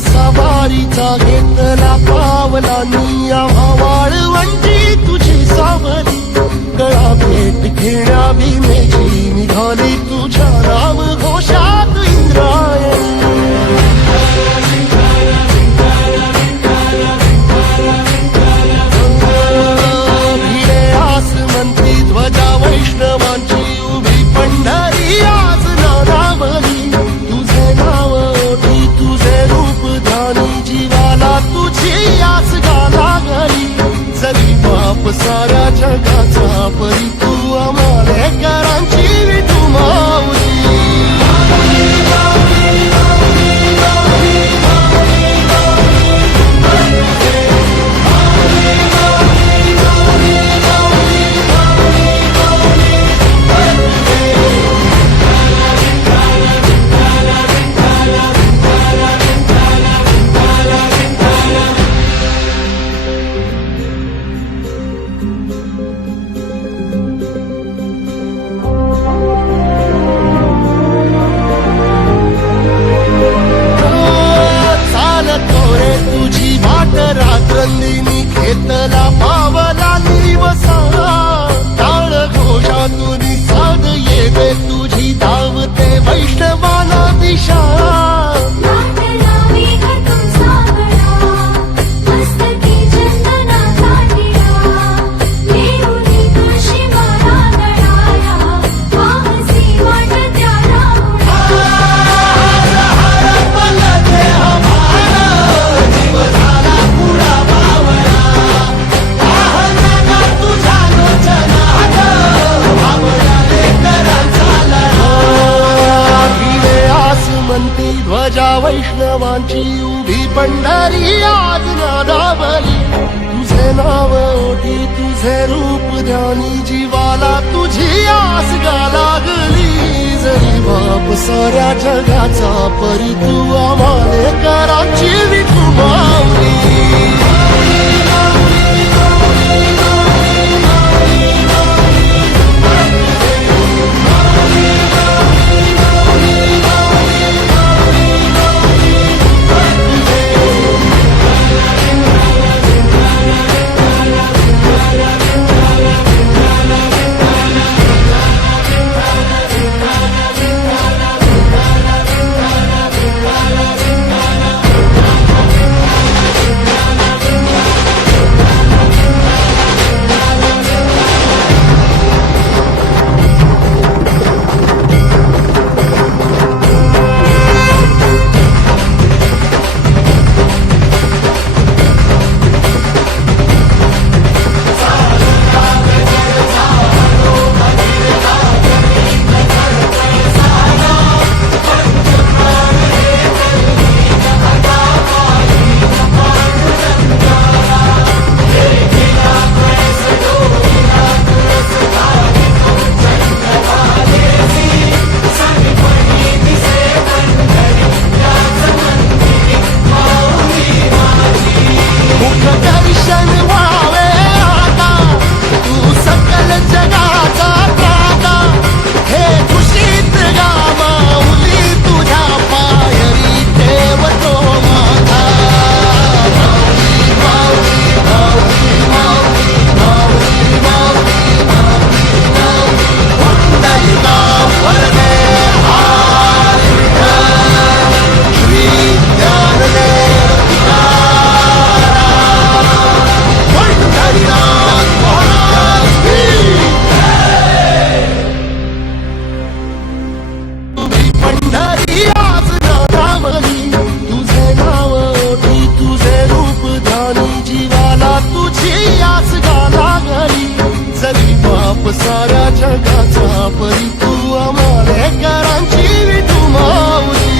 सवारीचा घेतला पावला निया वाळवंटी तुझी सावली गळा भेट घेण्या भीमेची निघाली तुझ्या राम घोषात इंद्रायणी भिडे आसमंती ध्वजा वैष्णवांची उभी पंढरी आज नानावली तुझे नाव ओठी तुझे रूप ध्यानी जीवाला तुझी आस गाला गली जरी बाप साऱ्या जगाचा परी तू आमालेकरांची विठू माऊली रात्रंदिनी घेतला पावला दिवसा टाळ घोषातून साध येते तुझी धावते वैष्णवाला दिशा ध्वजा वैष्णवांची उभी पंढरी आज नादावली तुझे नाव ओठी तुझे रूप ध्यानी जीवाला तुझी आस लागली जरी बाप साऱ्या जगाचा परी तू आमालेकरांची विठू माऊली साऱ्या जगाचा परी तू आमालेकरांची विठू माऊली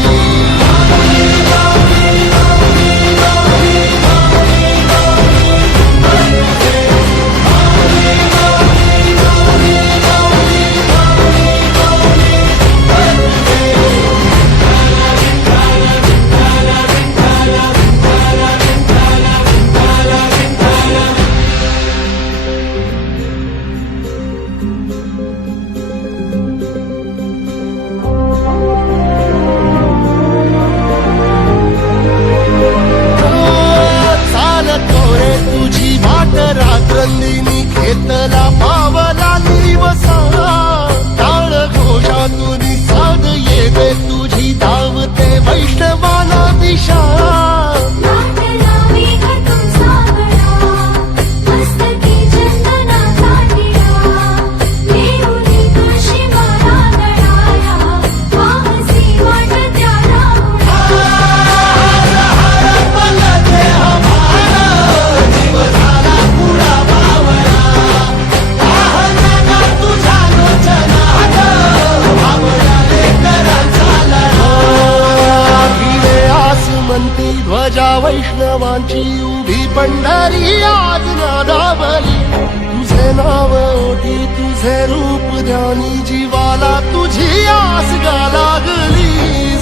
वैष्णवांची उभी पंढरी आज नादावली तुझे नाव ओठी तुझे रूप ध्यानी जीवाला तुझी आस गा लागली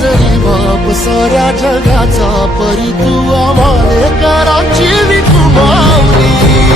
जरी बाप साऱ्या जगाचा परी तू आम्हाले कराची विठू माऊली